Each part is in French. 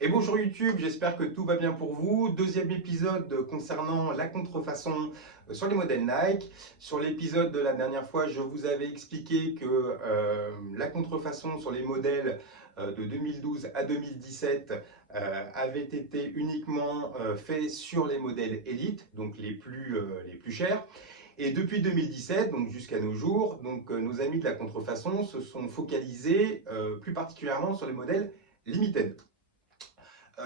Et bonjour YouTube, j'espère que tout va bien pour vous. Deuxième épisode concernant la contrefaçon sur les modèles Nike. Sur l'épisode de la dernière fois, je vous avais expliqué que la contrefaçon sur les modèles de 2012 à 2017 avait été uniquement fait sur les modèles Elite, donc les plus chers. Et depuis 2017, donc jusqu'à nos jours, nos amis de la contrefaçon se sont focalisés plus particulièrement sur les modèles Limited.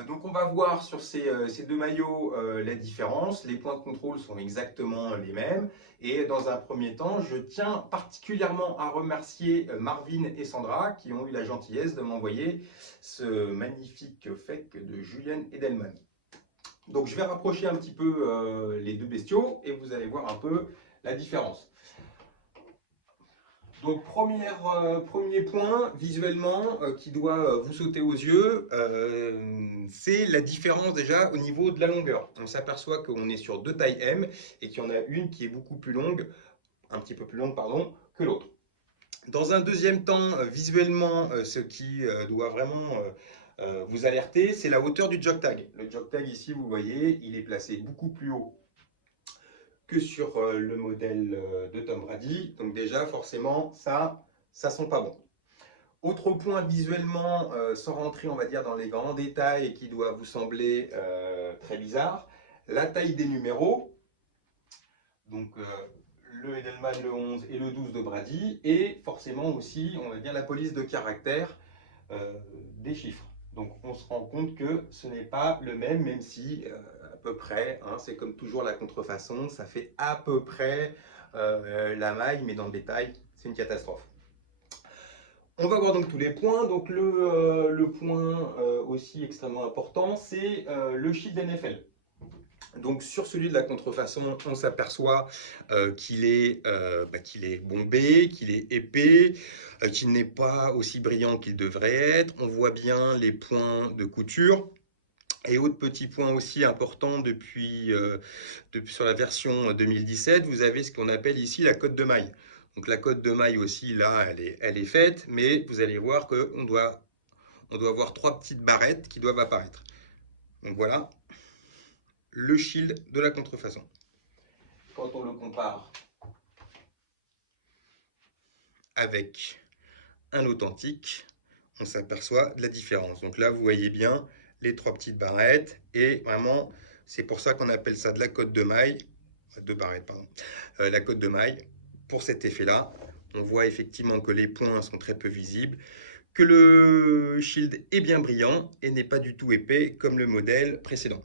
Donc on va voir sur ces deux maillots la différence. Les points de contrôle sont exactement les mêmes. Et dans un premier temps, je tiens particulièrement à remercier Marvin et Sandra qui ont eu la gentillesse de m'envoyer ce magnifique fake de Julien Edelman. Donc je vais rapprocher un petit peu les deux bestiaux et vous allez voir un peu la différence. Donc premier point visuellement qui doit vous sauter aux yeux, c'est la différence déjà au niveau de la longueur. On s'aperçoit qu'on est sur deux tailles M et qu'il y en a une qui est beaucoup plus longue, un petit peu plus longue pardon, que l'autre. Dans un deuxième temps, visuellement, ce qui doit vraiment vous alerter, c'est la hauteur du jog tag. Le jog tag ici, vous voyez, il est placé beaucoup plus haut que sur le modèle de Tom Brady. Donc déjà, forcément, ça sent pas bon. Autre point visuellement, sans rentrer, on va dire, dans les grands détails et qui doit vous sembler très bizarre, la taille des numéros, donc le Edelman, le 11 et le 12 de Brady, et forcément aussi, on va dire, la police de caractère des chiffres. Donc on se rend compte que ce n'est pas le même, même si à peu près, hein, c'est comme toujours la contrefaçon, ça fait à peu près la maille, mais dans le détail, c'est une catastrophe. On va voir donc tous les points. Donc le point aussi extrêmement important, c'est le shield NFL. Donc sur celui de la contrefaçon, on s'aperçoit qu'il est bombé, qu'il est épais, qu'il n'est pas aussi brillant qu'il devrait être. On voit bien les points de couture. Et autre petit point aussi important depuis sur la version 2017, vous avez ce qu'on appelle ici la cote de maille. Donc la cote de maille aussi, là, elle est faite, mais vous allez voir on doit avoir trois petites barrettes qui doivent apparaître. Donc voilà le shield de la contrefaçon. Quand on le compare avec un authentique, on s'aperçoit de la différence. Donc là, vous voyez bien les trois petites barrettes et vraiment, c'est pour ça qu'on appelle ça de la cote de maille, deux barrettes, pardon, la cote de maille. Pour cet effet-là, on voit effectivement que les points sont très peu visibles, que le shield est bien brillant et n'est pas du tout épais comme le modèle précédent.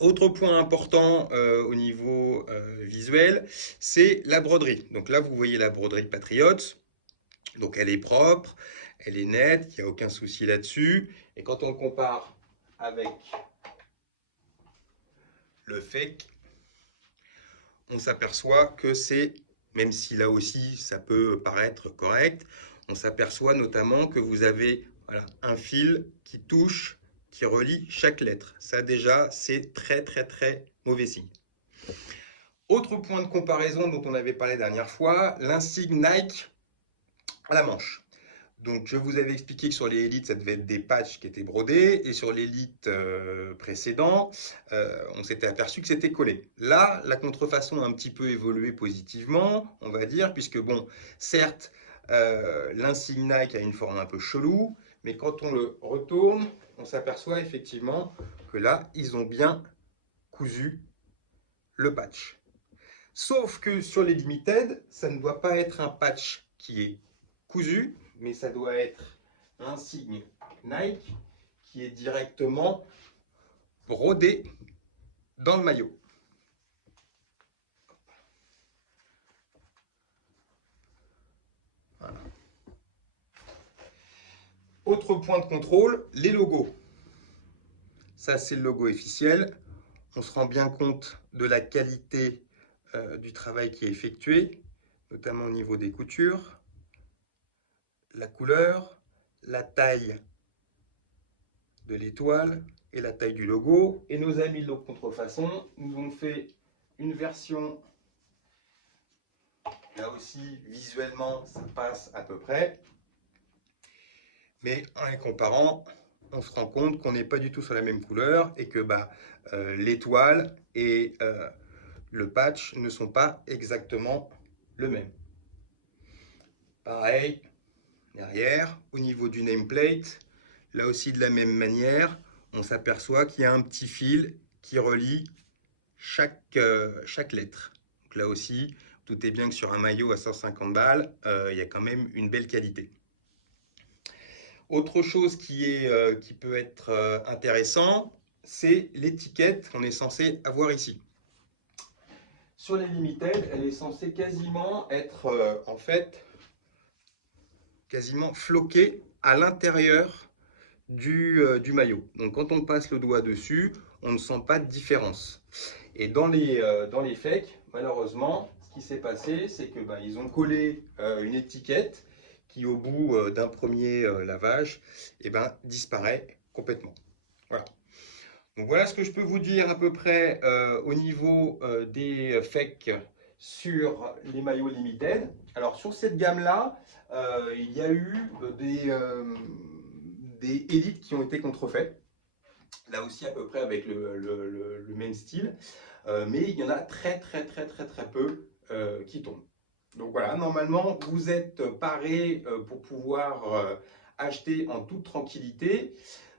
Autre point important au niveau visuel, c'est la broderie. Donc là, vous voyez la broderie Patriot. Donc elle est propre, elle est nette, il n'y a aucun souci là-dessus. Et quand on compare avec le fake, on s'aperçoit que c'est, même si là aussi ça peut paraître correct, on s'aperçoit notamment que vous avez voilà, un fil qui touche, qui relie chaque lettre. Ça déjà, c'est très très très mauvais signe. Autre point de comparaison dont on avait parlé la dernière fois, l'insigne Nike à la manche. Donc, je vous avais expliqué que sur les élites, ça devait être des patchs qui étaient brodés, et sur l'élite précédent, on s'était aperçu que c'était collé. Là, la contrefaçon a un petit peu évolué positivement, on va dire, puisque bon, certes, l'insigne Nike a une forme un peu chelou, mais quand on le retourne, on s'aperçoit effectivement que là, ils ont bien cousu le patch. Sauf que sur les limited, ça ne doit pas être un patch qui est cousu, mais ça doit être un signe Nike qui est directement brodé dans le maillot. Voilà. Autre point de contrôle, les logos. Ça, c'est le logo officiel. On se rend bien compte de la qualité du travail qui est effectué, notamment au niveau des coutures, la couleur, la taille de l'étoile et la taille du logo. Et nos amis de Contrefaçon nous ont fait une version, là aussi visuellement ça passe à peu près, mais en les comparant, on se rend compte qu'on n'est pas du tout sur la même couleur et que l'étoile et le patch ne sont pas exactement le même. Pareil, derrière, au niveau du nameplate, là aussi de la même manière, on s'aperçoit qu'il y a un petit fil qui relie chaque lettre. Donc là aussi, tout est bien que sur un maillot à 150 balles, il y a quand même une belle qualité. Autre chose qui peut être intéressant, c'est l'étiquette qu'on est censé avoir ici. Sur les Limited, elle est censée quasiment être en fait quasiment floquée à l'intérieur du maillot. Donc quand on passe le doigt dessus, on ne sent pas de différence. Et dans les fakes, malheureusement, ce qui s'est passé, c'est que ils ont collé une étiquette qui, au bout d'un premier lavage, disparaît complètement. Voilà. Donc voilà ce que je peux vous dire à peu près au niveau des fakes sur les maillots Limited. Alors sur cette gamme-là, il y a eu des élites qui ont été contrefaits. Là aussi à peu près avec le même style. Mais il y en a très peu qui tombent. Donc voilà, normalement vous êtes paré pour pouvoir acheter en toute tranquillité.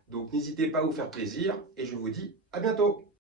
Donc n'hésitez pas à vous faire plaisir et je vous dis à bientôt.